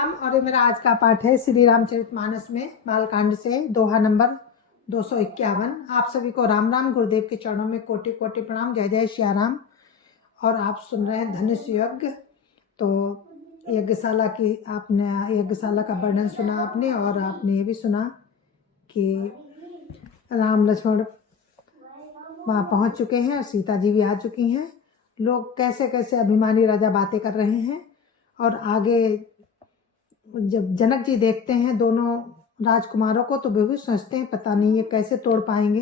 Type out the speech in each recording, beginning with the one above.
हम और ये मेरा आज का पाठ है श्री रामचरितमानस में बालकांड से दोहा नंबर 251। आप सभी को राम राम। गुरुदेव के चरणों में कोटि कोटि प्रणाम। जय जय श्री राम। और आप सुन रहे हैं धनुष यज्ञ। तो यज्ञशाला की आपने यज्ञशाला का वर्णन सुना आपने, और आपने ये भी सुना कि राम लक्ष्मण वहाँ पहुँच चुके हैं और सीता जी भी आ चुकी हैं। लोग कैसे कैसे अभिमानी राजा बातें कर रहे हैं। और आगे जब जनक जी देखते हैं दोनों राजकुमारों को तो वे भी सोचते हैं पता नहीं ये कैसे तोड़ पाएंगे,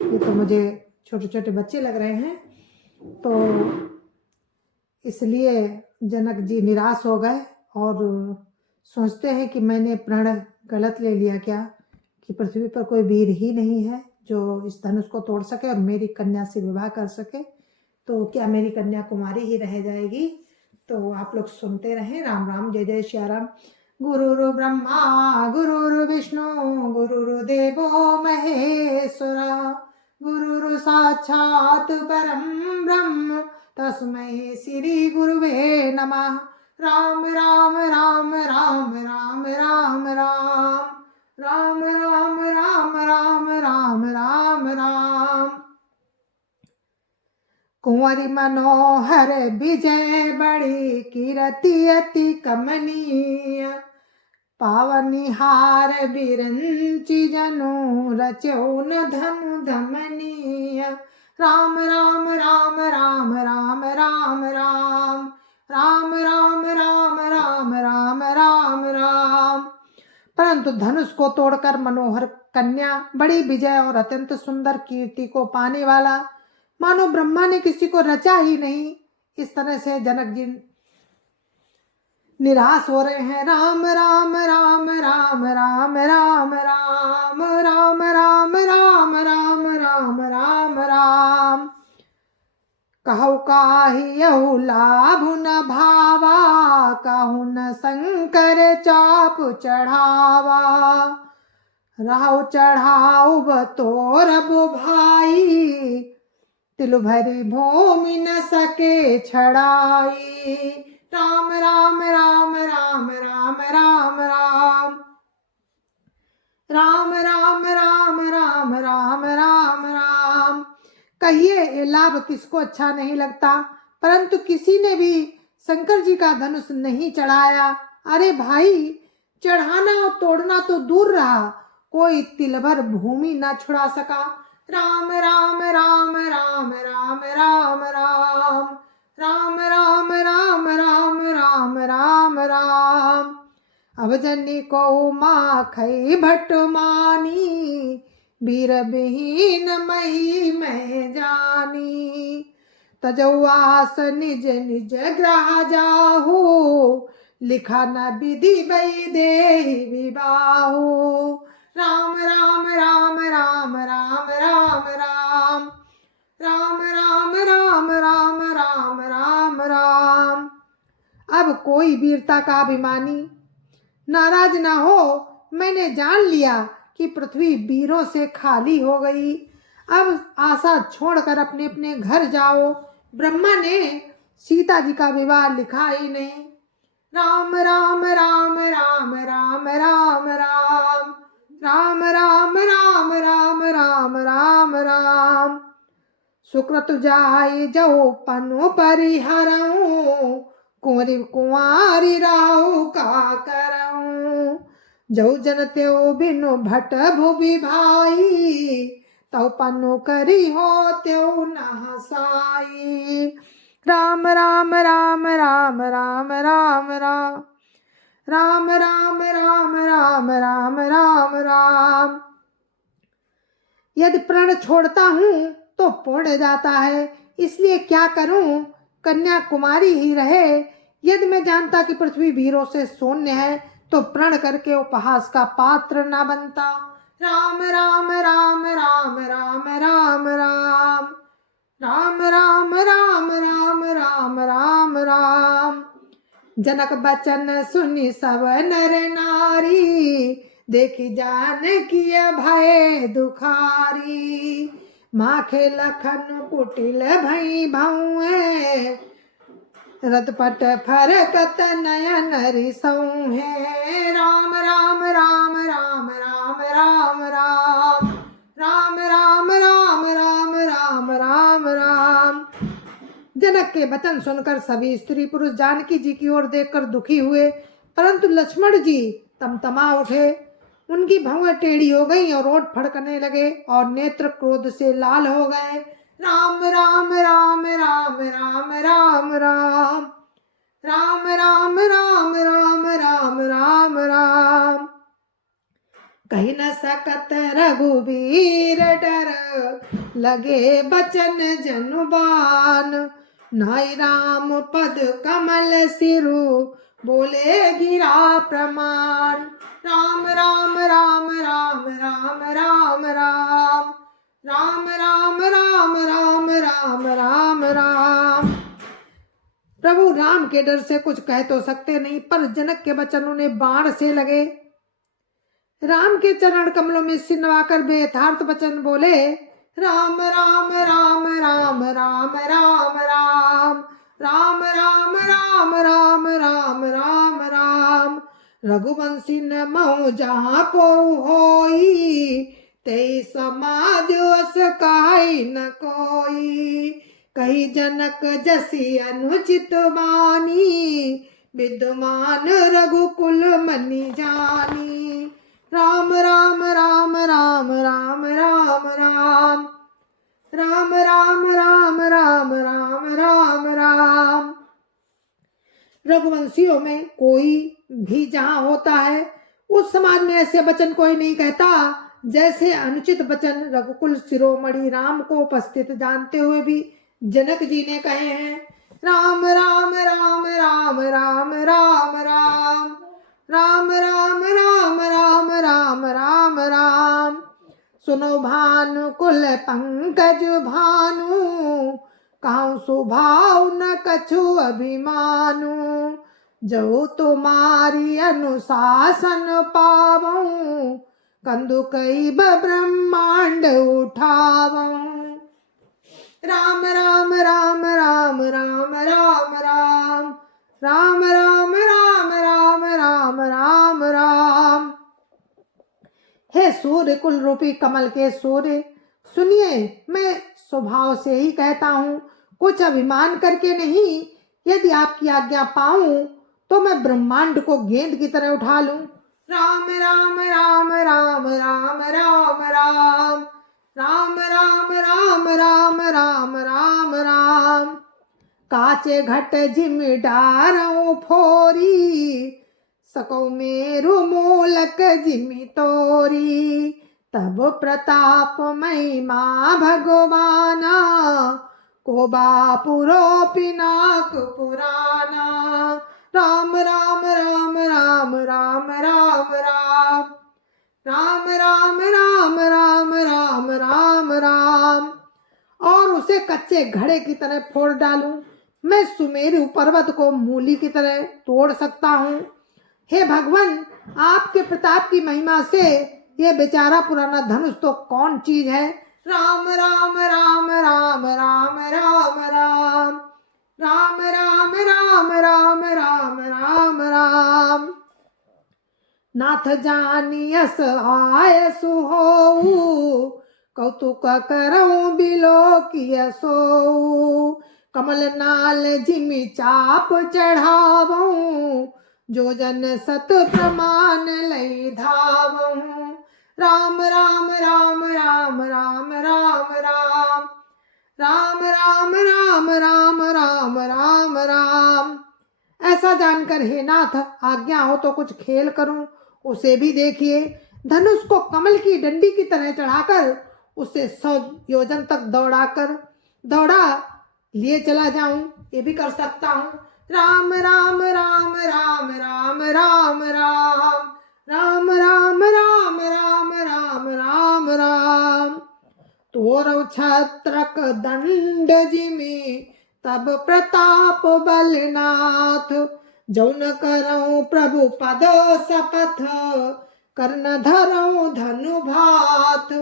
ये तो मुझे छोटे छोटे बच्चे लग रहे हैं। तो इसलिए जनक जी निराश हो गए और सोचते हैं कि मैंने प्रण गलत ले लिया क्या, कि पृथ्वी पर कोई वीर ही नहीं है जो इस धनुष को तोड़ सके और मेरी कन्या से विवाह कर सके। तो क्या मेरी कन्या कुमारी ही रह जाएगी? तो आप लोग सुनते रहें। राम राम। जय जय श्री राम। गुरुर् ब्रह्मा गुरुर्विष्णु गुरुर्देवो महेश्वरा गुरुर् साक्षात् परं ब्रह्म तस्मै श्री गुरुवे नमः। राम राम राम राम राम राम राम राम राम राम राम राम राम राम। कुंवरी मनोहर विजय बड़ी कीरति अति कमनीय पावनिहार बिरंची जनु रचो न धनु धमनीय। राम राम राम राम राम राम राम राम राम राम राम राम राम राम। परंतु धनुष को तोड़कर मनोहर कन्या, बड़ी विजय और अत्यंत सुंदर कीर्ति को पाने वाला, मानो ब्रह्मा ने किसी को रचा ही नहीं, इस तरह से जनक जी निराश हो रहे हैं। राम राम राम राम राम राम राम राम राम राम राम राम राम राम। कहु काहि यहु लाभ न भावा कहु न शंकर चाप चढ़ावा राहु चढ़ाऊ बतोर भाई तिल भरी भूमि न सके छड़ाई। राम राम राम राम राम राम राम राम राम राम राम राम राम राम। कहिए ये लाभ किसको अच्छा नहीं लगता, परंतु किसी ने भी शंकर जी का धनुष नहीं चढ़ाया। अरे भाई, चढ़ाना और तोड़ना तो दूर रहा, कोई तिल भर भूमि न छुड़ा सका। राम राम राम राम राम राम राम राम राम राम राम राम राम राम। अब जनी को माखई भट मानी वीर विहीन मही में जानी तजवास निज निज ग्रह जाहू लिखा न विधि बई देहि विबाहू। राम राम राम राम राम राम राम राम राम राम राम राम राम राम। अब कोई वीरता का अभिमानी नाराज ना हो। मैंने जान लिया कि पृथ्वी वीरों से खाली हो गई। अब आशा छोड़कर अपने अपने घर जाओ। ब्रह्मा ने सीता जी का विवाह लिखा ही नहीं। राम राम राम राम राम राम राम राम राम राम राम राम राम राम। सुकृत जाय जो पनु परिहरऊं कुंवरी कुंवारी राहु का करऊं। जो जन त्यो बिनु भट भुवि भाई तौ पनु करी हो त्यो न हसाई। राम राम राम राम राम राम राम राम राम राम राम राम राम राम। यदि प्रण छोड़ता हूँ तो पुण्य जाता है, इसलिए क्या करूं, कन्या कुमारी ही रहे। यदि मैं जानता कि पृथ्वी वीरों से शून्य है तो प्रण करके उपहास का पात्र न बनता। राम राम राम राम राम राम राम राम राम राम राम राम राम राम। जनक बचन सुनि सब नर नारी देखी जानकी भय दुखारी। माखे लखन कुटिल भई भौए रतपट फरकत नयन रिसऊ है। राम राम राम राम राम राम राम राम राम राम राम राम राम राम। जनक के वचन सुनकर सभी स्त्री पुरुष जानकी जी की ओर देखकर दुखी हुए, परंतु लक्ष्मण जी तमतमा उठे। उनकी भौहें टेढ़ी हो गई और ओठ फड़कने लगे और नेत्र क्रोध से लाल हो गए। राम राम राम राम राम राम राम राम राम राम राम राम राम राम। कही न सकत रघुबीर डर, लगे बचन जनुबान। नाई राम पद कमल सिरु, बोले गिरा प्रमाण। राम राम राम राम राम राम राम राम राम राम राम राम राम राम। प्रभु राम के डर से कुछ कह तो सकते नहीं, पर जनक के वचन उन्हें बाण से लगे। राम के चरण कमलों में सिर नवाकर बेयथार्थ वचन बोले। राम राम राम राम राम राम राम राम राम राम राम राम राम राम। रघुवंशी न महु जहाँ को होई, ते समाज अस काई न कोई। कही जनक जसी अनुचित मानी, विद्वान रघुकुल मनि जानी। राम राम राम राम राम राम राम राम राम राम राम राम राम राम। रघुवंशियों में कोई भी जहाँ होता है, उस समाज में ऐसे वचन कोई नहीं कहता जैसे अनुचित वचन रघुकुल शिरोमणि राम को उपस्थित जानते हुए भी जनक जी ने कहे हैं। राम राम राम राम राम राम राम राम राम राम राम राम राम राम। सुनो भानु कुल पंकज भानु, कहूँ सुभाव न कछु अभिमानु। जो तुम्हारी अनुशासन पावऊं, कंदु कई ब्रह्मांड उठावऊं। राम राम राम राम राम राम राम राम राम राम राम राम राम राम। हे सूर्य कुल रूपी कमल के सूर्य, सुनिए, मैं स्वभाव से ही कहता हूँ, कुछ अभिमान करके नहीं। यदि आपकी आज्ञा पाऊं तो मैं ब्रह्मांड को गेंद की तरह उठा लूं। राम राम राम राम राम राम राम राम राम राम राम राम राम राम। काचे घट जिम डारऊ फोरी, सको मेरु मूलक जिमि तोरी। तब प्रताप महिमा भगवाना, को बापुरो पिनाक पुराना। राम राम राम राम राम राम राम राम राम राम राम राम राम राम। और उसे कच्चे घड़े की तरह फोड़ डालूं। मैं सुमेरु पर्वत को मूली की तरह तोड़ सकता हूँ। हे भगवान, आपके प्रताप की महिमा से यह बेचारा पुराना धनुष तो कौन चीज है। राम राम राम राम राम राम राम राम राम राम राम राम राम राम। नाथ जानियस आय सुहोऊ, कौतुक करऊं बिलो किय सोऊ। कमल नाल जिमि चाप चढ़ावऊं, जो जन सत प्रमाण लई धावऊं। राम राम राम राम राम राम राम राम राम राम राम राम राम राम। ऐसा जानकर हे नाथ, आज्ञा हो तो कुछ खेल करूं। उसे भी देखिए, धनुष को कमल की डंडी की तरह चढ़ाकर उसे 100 योजन तक दौड़ा लिए चला जाऊं। ये भी कर सकता हूँ। राम राम राम राम राम राम राम राम राम राम राम राम राम राम। तोरौ छत्रक दंड जिमि, तब प्रताप बलनाथ। जौन करऊं प्रभु पदो शपथ, कर्ण धरऊं धनु भात।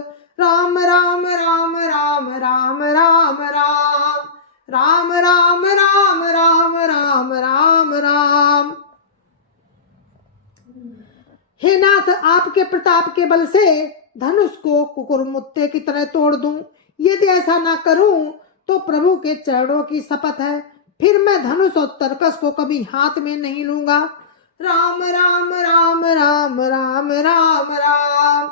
राम राम राम राम राम राम राम राम राम राम राम राम राम राम। हे नाथ, आपके प्रताप के बल से धनुष को कुकुरमुत्ते की तरह तोड़ दूं। यदि ऐसा ना करूं तो प्रभु के चरणों की शपथ है, फिर मैं धनुष और तरकस को कभी हाथ में नहीं लूंगा। राम राम राम राम राम राम राम।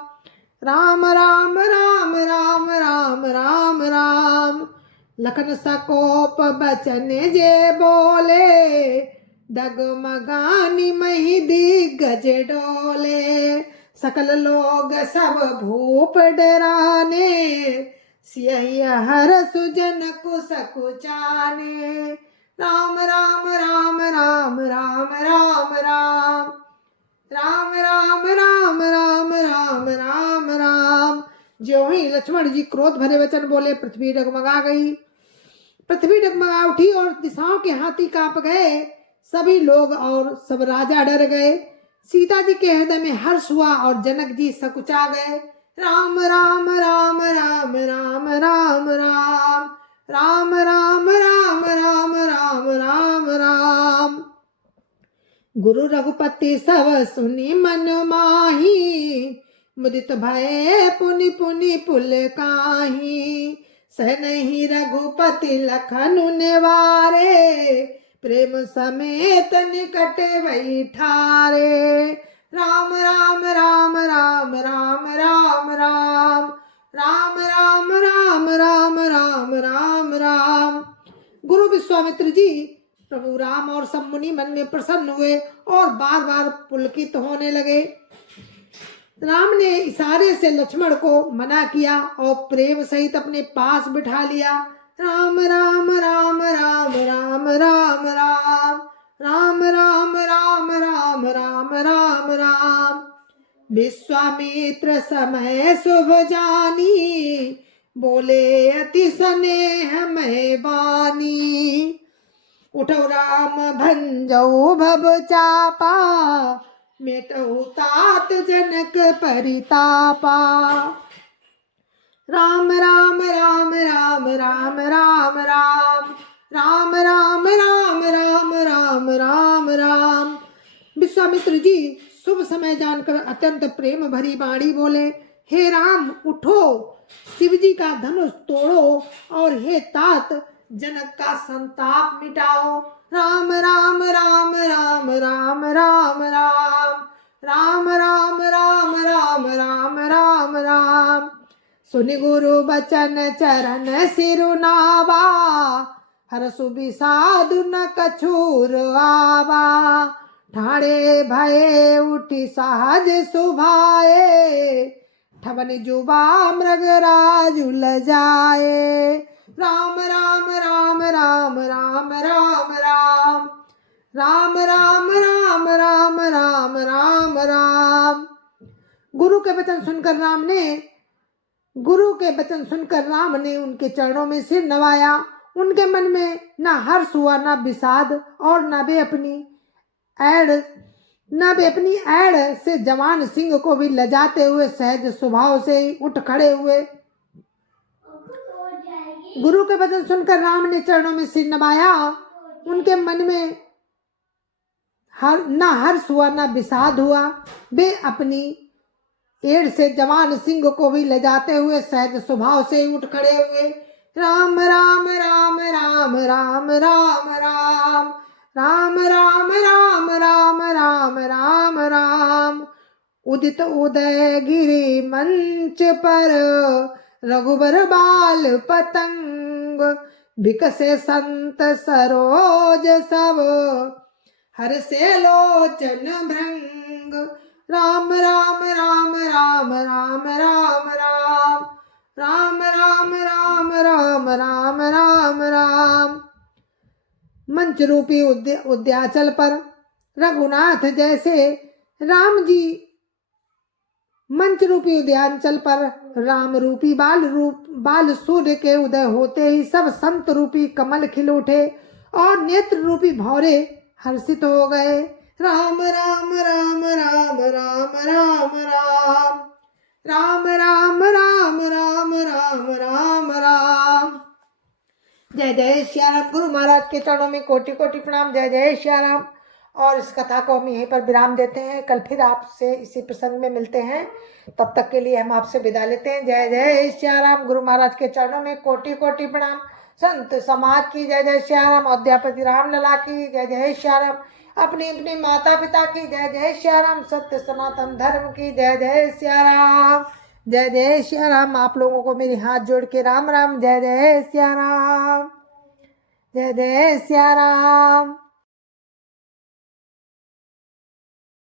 राम राम राम राम राम राम राम। लखन सकोप बचन जे बोले, डगमगानी मही दिग्गज डोले। सकल लोग सब भूप डराने, सियहि हर सुजन कुस कुचाने। राम राम राम राम राम राम राम। राम राम राम राम राम राम राम। ज्यों ही लक्ष्मण जी क्रोध भरे वचन बोले, पृथ्वी डगमगा गई। पृथ्वी डगमगा उठी और दिशाओं के हाथी कांप गए। सभी लोग और सब राजा डर गए। सीता जी के हृदय में हर्ष हुआ और जनक जी सकुचा गए। राम राम राम राम राम राम राम। राम राम राम राम राम राम राम। गुरु रघुपति सब सुनी मन माही, मुदित भये पुनि पुनि पुल काही। सह नहीं रघुपति लखनु निवारे, प्रेम समेत निकट वही ठारे। राम राम राम राम राम राम राम। राम राम राम राम राम राम राम। गुरु विश्वामित्र जी प्रभु राम और सब मुनि मन में प्रसन्न हुए और बार बार पुलकित होने लगे। राम ने इशारे से लक्ष्मण को मना किया और प्रेम सहित अपने पास बिठा लिया। राम राम राम राम राम राम राम। राम राम राम राम राम राम राम। विश्वामित्र समय शुभ जानी, बोले अति स्नेह में बानी। उठो राम भंजो भव चापा, मेटहु तात जनक परितापा। राम राम राम राम राम राम राम। राम राम राम राम राम राम राम। विश्वामित्र जी शुभ समय जानकर अत्यंत प्रेम भरी वाणी बोले, हे राम उठो, शिव जी का धनुष तोड़ो और हे तात जनक का संताप मिटाओ। राम राम राम राम राम राम राम। राम राम राम राम राम राम राम। सुनि गुरु बचन चरण सिरुनावा, हरसु विषादु न कछूर आवा। ठाणे भये उठी सहज सुभाए, ठवन जुबा मृगराज उलझाए। राम राम राम राम राम राम राम। राम राम राम राम राम राम राम। गुरु के वचन सुनकर राम ने उनके चरणों में सिर नवाया। उनके मन में न हर्ष हुआ, न विषाद, और न वे अपनी ऐड़ से जवान सिंह को भी लजाते हुए सहज स्वभाव से ही उठ खड़े हुए। गुरु के वचन सुनकर राम ने चरणों में सिर नवाया। उनके मन में न हर्ष हुआ, न विषाद हुआ। वे अपनी एड़ से जवान सिंह को भी ले जाते हुए सहज स्वभाव से उठ खड़े हुए। राम राम राम राम राम राम राम। राम राम राम राम राम राम राम। उदित उदय गिरि मंच पर, रघुबर बाल पतंग। विकसे संत सरोज सब, हर से लोचन भृंग। राम राम राम राम राम राम राम। राम राम राम राम राम राम राम। मंच रूपी उद्याचल पर रघुनाथ जैसे राम जी, मंच रूपी उद्याचल पर राम रूपी बाल सूर्य के उदय होते ही सब संत रूपी कमल खिल उठे और नेत्र रूपी भौरे हर्षित हो गए। राम राम राम राम राम राम राम। राम राम राम राम राम राम राम। जय जय श्री राम। गुरु महाराज के चरणों में कोटि कोटि प्रणाम। जय जय श्री राम। और इस कथा को हम यहीं पर विराम देते हैं। कल फिर आपसे इसी प्रसंग में मिलते हैं। तब तक के लिए हम आपसे विदा लेते हैं। जय जय श्री राम। गुरु महाराज के चरणों में कोटि कोटि प्रणाम। संत समाज की जय जय श्री राम। अध्यापति रामलला की जय जय श्री राम। अपनी अपनी माता पिता की जय जय श्री राम। सत्य सनातन धर्म की जय जय श्री राम। जय जय श्री राम। आप लोगों को मेरे हाथ जोड़ के राम राम। जय जय श्री राम। जय जय श्री राम।